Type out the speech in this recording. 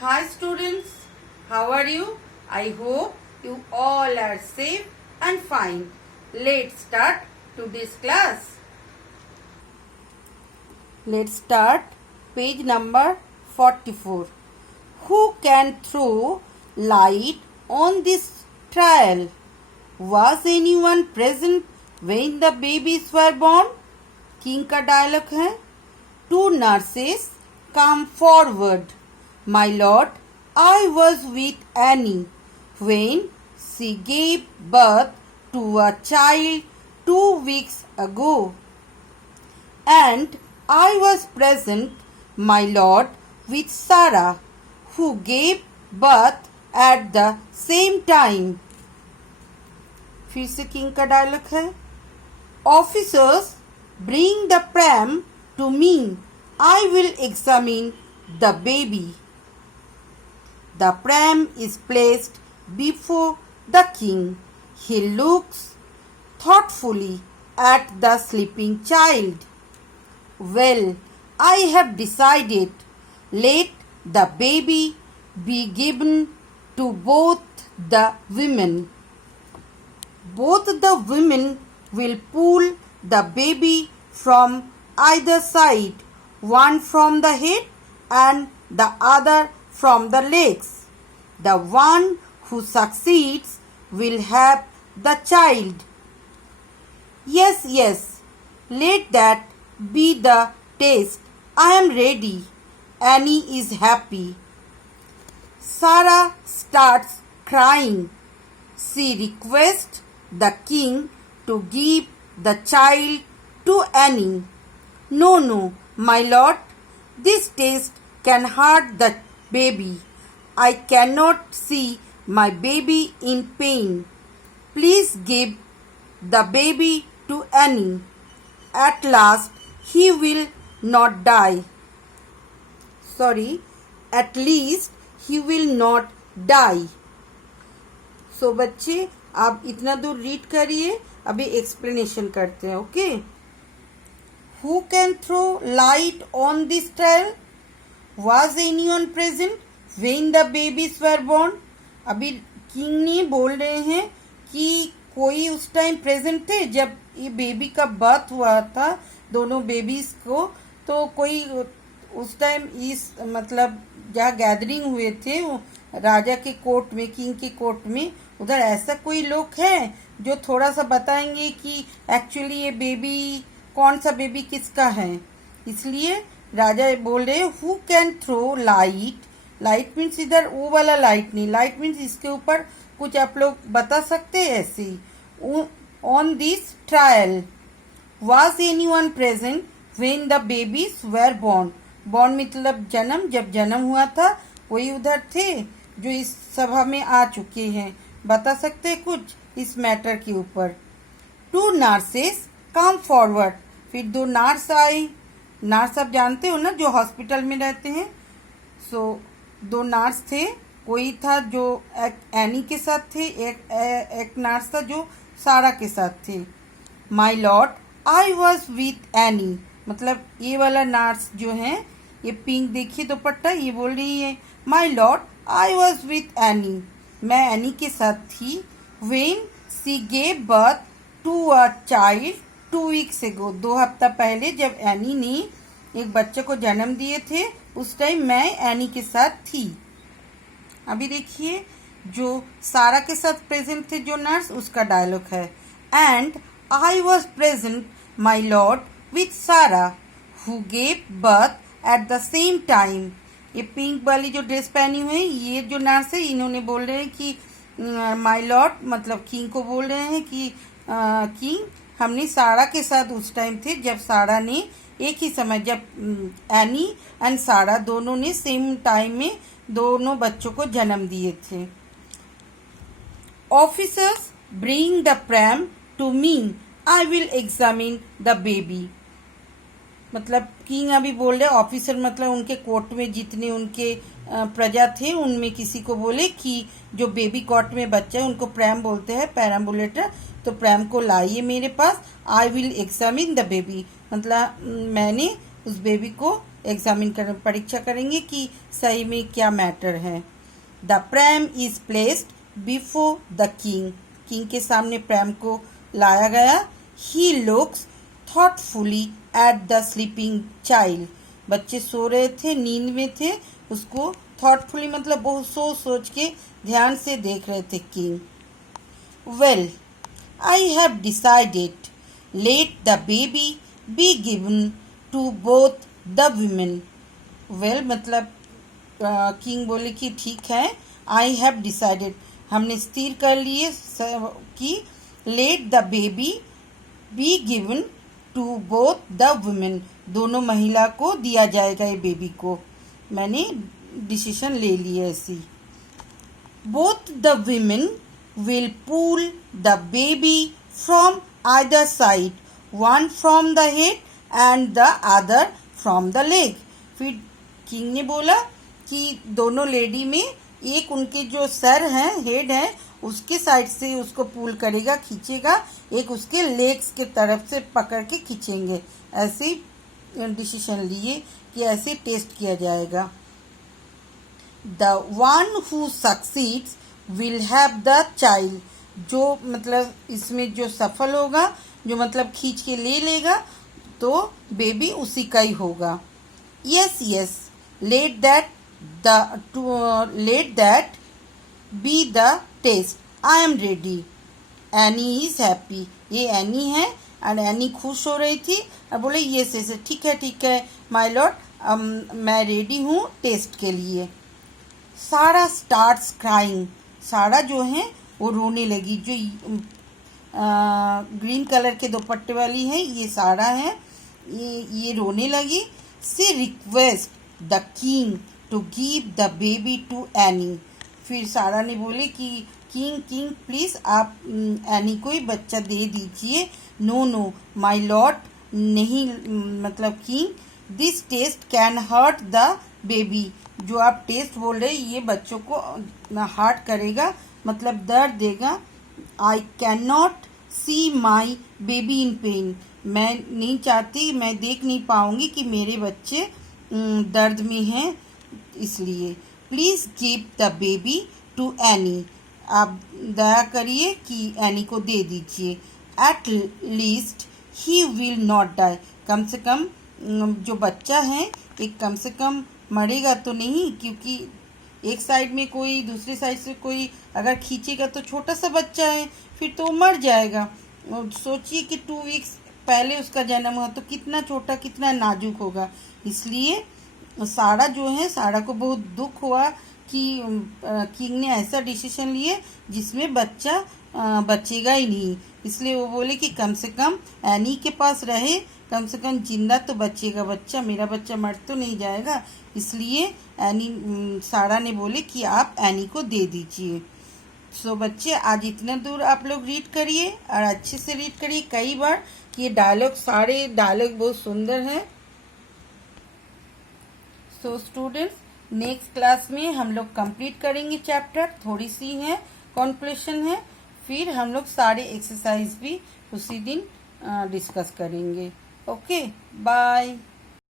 Hi students, how are you? I hope you all are safe and fine. Let's start today's class. Let's start page number 44. Who can throw light on this trial? Was anyone present when the babies were born? King का dialogue है. Two nurses come forward. My lord, I was with Annie when she gave birth to a child 2 weeks ago. And I was present, my lord, with Sarah, who gave birth at the same time. फिर से king का dialogue है. Officers, bring the pram to me. I will examine the baby. The pram is placed before the king. He looks thoughtfully at the sleeping child. Well, I have decided. Let the baby be given to both the women. Both the women will pull the baby from either side, one from the head and the other from the legs. The one who succeeds will have the child. Yes, yes, let that be the test. I am ready. Annie is happy. Sarah starts crying. She requests the king to give the child to Annie. No, no, my lord, this test can hurt the baby. I cannot see my baby in pain. Please give the baby to Annie. At last, he will not die. Sorry, at least he will not die. So बच्चे आप इतना दूर read करिए, अभी explanation करते हैं. Okay. Who can throw light on this trial? Was anyone present when the babies were born? अभी king ने बोल रहे हैं कि कोई उस टाइम प्रेजेंट थे जब ये बेबी का बर्थ हुआ था दोनों बेबीज को. तो कोई उस टाइम इस मतलब जहाँ गैदरिंग हुए थे राजा के कोर्ट में, किंग के कोर्ट में, उधर ऐसा कोई लोग हैं जो थोड़ा सा बताएंगे कि एक्चुअली ये बेबी कौन सा बेबी किसका है. इसलिए राजा बोल रहे who can throw light. Light means इधर वो वाला लाइट नहीं, लाइट मीन्स इसके ऊपर कुछ आप लोग बता सकते हैं ऐसे. On this trial. Was anyone present when the babies were born. Born मतलब जन्म, जब जन्म हुआ था कोई उधर थे जो इस सभा में आ चुके हैं, बता सकते हैं कुछ इस मैटर के ऊपर. Two nurses come forward. फिर दो नर्स आई. नर्स आप जानते हो ना जो हॉस्पिटल में रहते हैं. सो दो नर्स थे. कोई था जो एनी के साथ थे, एक नर्स था जो सारा के साथ थे. माई lord, I was with any. मतलब ये वाला नर्स जो है, ये पिंक देखिए दुपट्टा, ये बोल रही है my lord I was with Annie. मैं एनी के साथ थी. When she gave birth to a child 2 weeks ago. 2 हफ्ता पहले जब एनी ने एक बच्चे को जन्म दिए थे उस टाइम मैं एनी के साथ थी. अभी देखिए जो सारा के साथ प्रेजेंट थे जो नर्स, उसका डायलॉग है. And I was present my lord with Sara who gave birth at the same time. ये पिंक वाली जो ड्रेस पहनी हुई है ये जो नर्स है, इन्होंने बोल रहे हैं कि माई लॉर्ड मतलब किंग को बोल रहे हैं कि किंग हमने सारा के साथ उस टाइम थे जब सारा ने एक ही समय, जब एनी एंड सारा दोनों ने सेम टाइम में दोनों बच्चों को जन्म दिए थे. Officers bring the pram to me. I will examine the baby. मतलब किंग अभी बोल रहे, ऑफिसर मतलब उनके कोर्ट में जितने उनके प्रजा थे उनमें किसी को बोले कि जो बेबी कॉट में बच्चा है उनको प्रैम बोलते हैं, पैराम्बुलेटर. तो प्रैम को लाइए मेरे पास. I will examine the baby मतलब मैंने उस बेबी को एग्जामिन कर परीक्षा करेंगे कि सही में क्या मैटर है। The pram is placed before the king, king के सामने प्रैम को लाया गया। He looks thoughtfully at the sleeping child, बच्चे सो रहे थे, नींद में थे, उसको थॉटफुली मतलब बहुत सोच सोच के ध्यान से देख रहे थे king. Well I have decided let the baby be given to both the women. Well मतलब किंग बोले कि ठीक है, आई हैव डिसाइडेड हमने स्थिर कर लिए कि let the baby be given to both the women, दोनों महिला को दिया जाएगा ये बेबी को, मैंने डिसीजन ले लिया ऐसी। Both the women will pull the baby from either side, one from the head and the other from the leg. फिर किंग ने बोला कि दोनों लेडी में एक उनके जो सर हैं, हेड है, उसके साइड से उसको पुल करेगा, खींचेगा, एक उसके लेग्स के तरफ से पकड़ के खींचेंगे। ऐसे डिसीजन लिए कि ऐसे टेस्ट किया जाएगा। The one who succeeds will have the child, जो मतलब इसमें जो सफल होगा, जो मतलब खींच के ले लेगा, तो बेबी उसी का ही होगा। Yes yes let that be the test, I am ready. Annie is happy, ये एनी है और एनी खुश हो रही थी और बोले यस यस ठीक है माय लॉर्ड, मैं रेडी हूँ टेस्ट के लिए। सारा स्टार्ट्स क्राइंग, सारा जो है वो रोने लगी। जो ग्रीन कलर के दुपट्टे वाली है ये सारा है, ये रोने लगी। She request the king to give the baby to Annie. फिर सारा ने बोले कि किंग प्लीज़ आप एनी को ही बच्चा दे दीजिए। नो माय लॉर्ड, नहीं मतलब king, this test can hurt the baby, जो आप टेस्ट बोल रहे ये बच्चों को हर्ट करेगा, मतलब दर्द देगा। I can not see my baby in pain, मैं नहीं चाहती, मैं देख नहीं पाऊंगी कि मेरे बच्चे दर्द में हैं, इसलिए please give the baby to Annie, आप दया करिए कि एनी को दे दीजिए। At least he will not die, कम से कम जो बच्चा है एक कम से कम मरेगा तो नहीं, क्योंकि एक साइड में कोई दूसरी साइड से कोई अगर खींचेगा तो छोटा सा बच्चा है, फिर तो मर जाएगा। सोचिए कि 2 वीक्स पहले उसका जन्म हुआ तो कितना छोटा कितना नाजुक होगा। इसलिए सारा जो है, सारा को बहुत दुख हुआ कि किंग ने ऐसा डिसीजन लिए जिसमें बच्चा बचेगा ही नहीं। इसलिए वो बोले कि कम से कम एनी के पास रहे, कम से कम जिंदा तो बचेगा बच्चा, मेरा बच्चा मर तो नहीं जाएगा। इसलिए एनी सारा ने बोले कि आप एनी को दे दीजिए। सो बच्चे आज इतना दूर आप लोग रीड करिए और अच्छे से रीड करिए कई बार, कि ये डायलॉग सारे डायलॉग बहुत सुंदर हैं। सो स्टूडेंट्स नेक्स्ट क्लास में हम लोग कंप्लीट करेंगे चैप्टर, थोड़ी सी है कॉन्क्लूशन है, फिर हम लोग सारे एक्सरसाइज भी उसी दिन डिस्कस करेंगे। Okay bye.